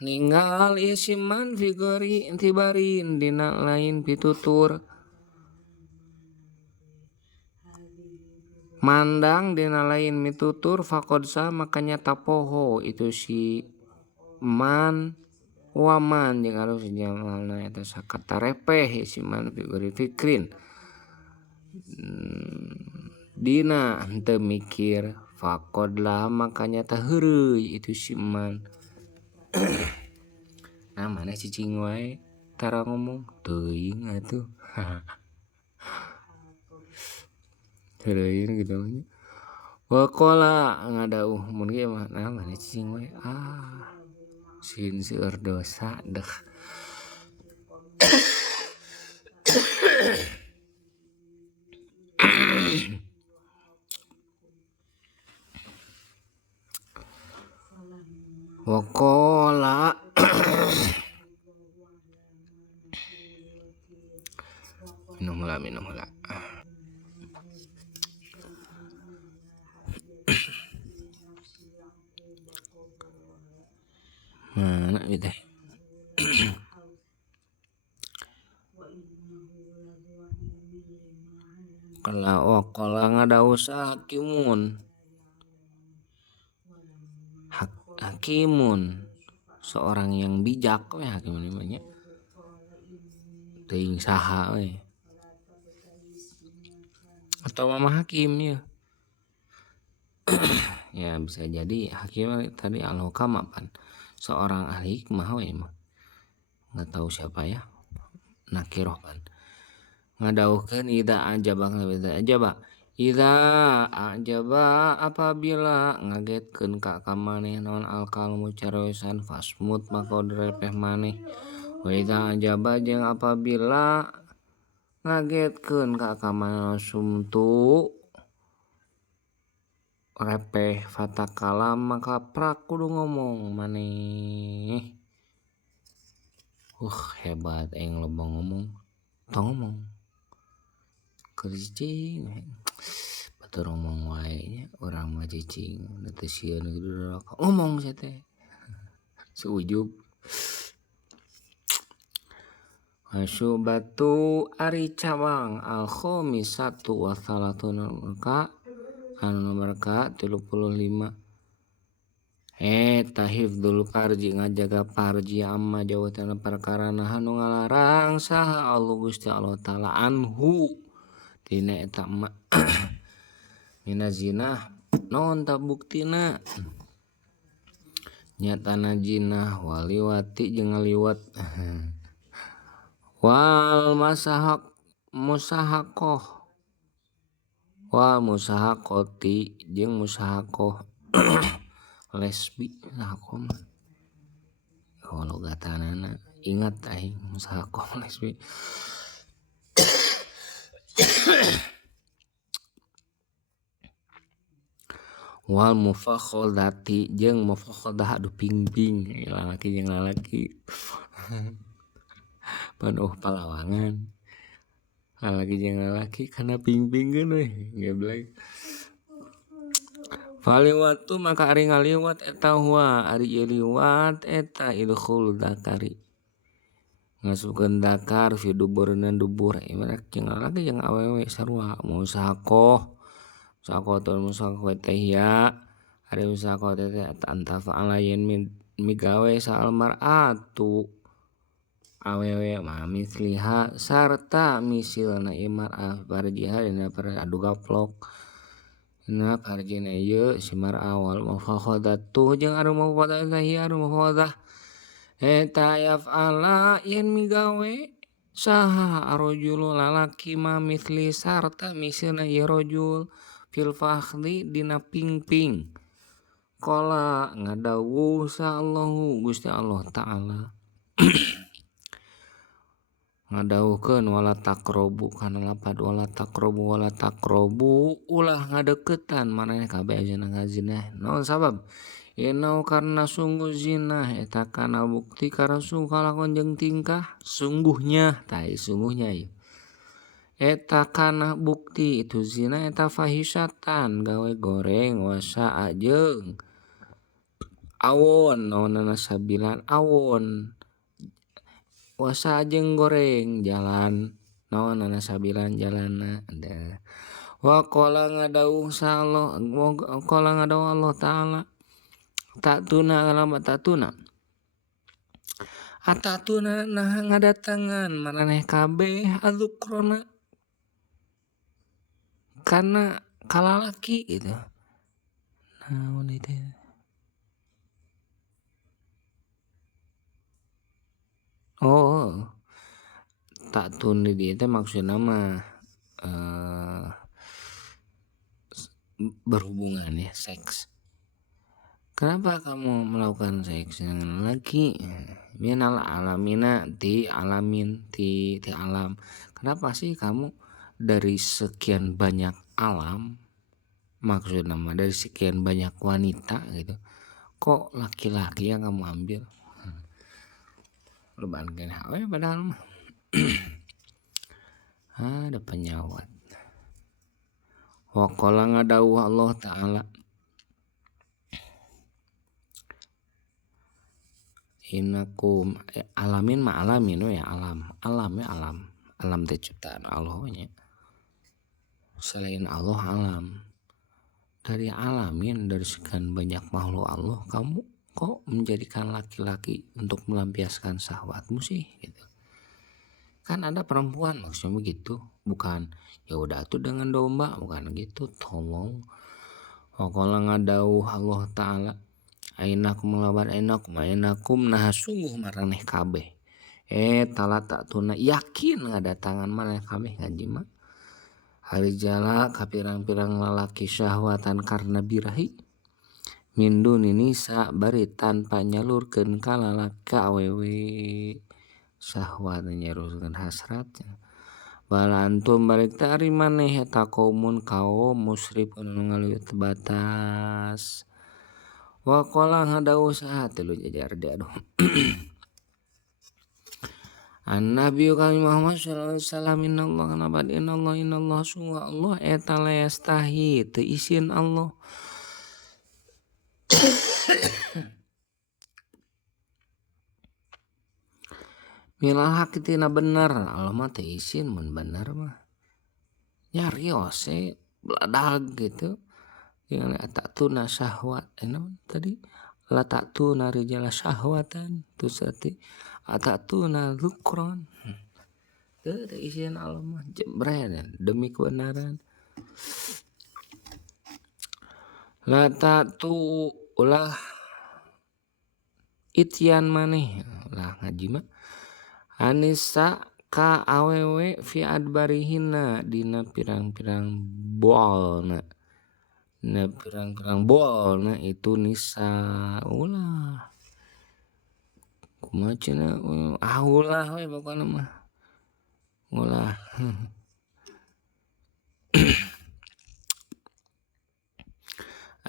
ninggal isiman fi ghairi intibarin dina lain pitutur mandang dina lain mitutur faqadsa makanya tapoho itu si man waman jeung harus jamalna eta sakata repeh si man figuri fikrin dina henteu mikir faqadlah makanya teh heureuy itu si man nah mana cicing wae tara ngomong teuing atuh teuing gitu nya waqala ngadauh mun ge mah nah mana cicing wae sin seueur dosa deh waqala minum heula mana ieu teh waqala ngadauh hakimun seorang yang bijak we hakimun namanya teuing saha we atau mama hakim ya ya bisa jadi hakim tadi al-hukam apa seorang ahli hikmah we mah nggak tahu siapa ya nakiroh kan ngadauhkeun ida ajaba apabila ngagetkeun ka maneh naon alkalmu carosan fasmut maka direpeh maneh wa ida ajaba jeung apabila ngagetkeun ka maneh sumtu repeh fatakalam maka prak kudu ngomong maneh hebat aing loba ngomong tong ngomong kercing batur ngomong wae nya urang mah cicing teu sieun ngomong sia teh seujub Asyubatu ari cabang al-khamisatu wa salatuna ka anu nomor ka 35 tahifdzul farji ngajaga farji amma jawatan perkara anu ngalarang saha Allah Gusti Allah taala anhu dina eta mina zina naon ta buktina nyatana jinah waliwati jeung ngaliwat wal musahaqoh wal musahaqoti jeung musahaqoh lesbi sahakom kalau gatanana ingat aing musahaqoh lesbi wal mufakhodati jeung mufakhodah adu ping-ping lalaki jeung lalaki penuh palawangan lalaki jeung lalaki kana ping-pingkeun we geblek faliwatu maka ari ngaliwat eta huwa ari liwat eta idkhul dakari ngasupkeun dakar fi duburna dubur ibarat jeung lalaki jeung awewe sarua musahaqoh musaqoh teh ya ari musaqoh teh antafa alayen migawe saal mar'atu awewe mah misliha sarta misilna imar'ah parjiha dina adu gaplok na parjina ieu si mar'ah wal mufakhadatu jeung anu mufakhadah teh anu mufakhadah eta yaf'ala yen migawe saha arojul lalaki mah misli sarta misilna ieu rojul fil fakhdi dina ping-ping qala ngadawuh sa Allahu Gusti Allah taala ngadawuhkeun wala taqrabu kana lapad wala taqrabu ulah ngadeukeutan maneh ka bae ajeuna ngazina naon sabab Inau karena sungguh zina eta kana bukti karena sungguh kalakon jeung tingkah sungguhnya tai sungguhnya ya. Eta kana bukti itu zina eta fahisatan gawe goreng wasa ajeng awon naonana sabilan awon wasa ajeng goreng jalan naonana sabilan jalanna wa qala ngadauh sallah qala ngadauh Allah taala tatuna alamat tatuna atatuna nah ngadatangan maraneh kabeh azukrona karena kalalaki gitu naon itu oh tatun di dieu teh maksudna mah berhubungan ya seks. Kenapa kamu melakukan seks dengan laki? Minal alamina ti alamin ti alam. Kenapa sih kamu dari sekian banyak alam maksudnya mah dari sekian banyak wanita gitu kok laki-laki yang kamu ambil? Leban kan hawe padahal mah ada penyawat. Wa qala ngadauh Allah taala inakum alamin mah alamin ya alam teh ciptaan Allah nya selain Allah alam dari alamin dari sekian banyak makhluk Allah kamu kok menjadikan laki-laki untuk melampiaskan syahwatmu sih gitu kan ada perempuan maksudnya begitu bukan ya udah tuh dengan domba bukan gitu tolong waqala ngadauh Allah taala ainakum lawan ainakum nah sungguh maraneh kabeh tala tak tuna yakin ngadatangan maraneh kabeh ngaji mah hari jala kapirang-pirang lalaki syahwatan karena birahi mindun ini bari tanpa nyalurkeun ka lalaki awewe syahwat nyaruskeun hasratnya bala antum balik tari maneh eta kaumun kaum musyrifun ngaliwat batas wa qala ngadawu saha telu jajar dia aduh an nabi kami Muhammad sallallahu alaihi wasallam innallaha kana innallaha sungguh Allah eta la yastahi teu izin Allah milal hak tina bener Allah mah teu izin mun bener mah nyarios beladag gitu yang tak tuna syahwat tadi la tak tuna rijala syahwatan tu sati tak tuna zukron teu izin Allah mah jebret demi kebenaran la tak tu ulah ityan maneh lah ngaji mah anisa ka awewe fi adbarihina dina pirang-pirang bolna na pirang-pirang bolna itu nisa ulah kumaha cenah ulah we pokona mah ulah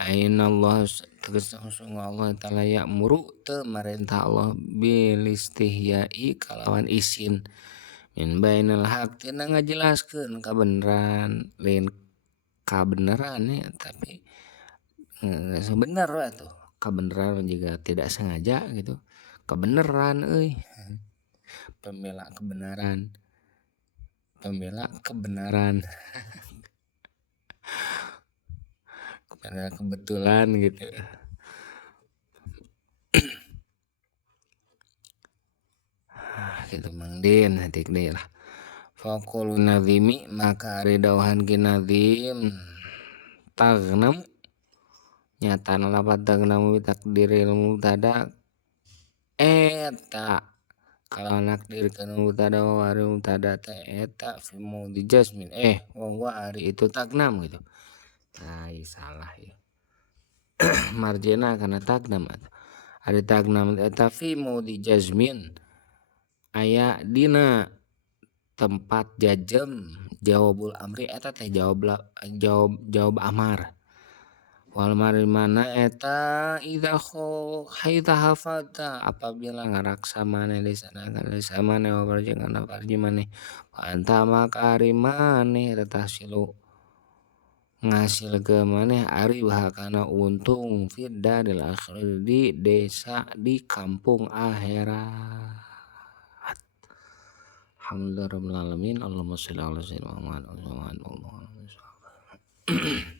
aina Allah tegasna sungguh Allah taala ya'muru teu marentah Allah bil istihyai kalawan isin min bainal haq tina ngajelaskeun kabeneran lain kabeneran ya tapi sebenar lah tuh kebenaran juga tidak sengaja gitu kebenaran pembela kebenaran kebenaran kebetulan gitu gitu Mang Din hatik deui lah faqulu nazimi maka ari dauhan kinazim tagnam nyatana lapat tagnam takdiril mubtada eta kalau nakdirkeun mubtada wa ari mubtada teh eta fi maudhi jazmin wa ari itu tagnam gitu salah ya marjena kana tagnam ari tagnam eta fi maudhi jazmin aya dina tempat jazm jawabul amri eta teh jawab amar Wal mana eta idza haita hafadta apabila ngaraksa maneh lisan maneh wa farjana farji maneh fa anta maka ari maneh retasilu ngasilkeun maneh ari kana untung fid daril akhirah di desa di kampung akhirat. Alhamdulillahirabbil alamin. Allahumma shalli ala sayyidina Muhammad wa ala alihi wasallam.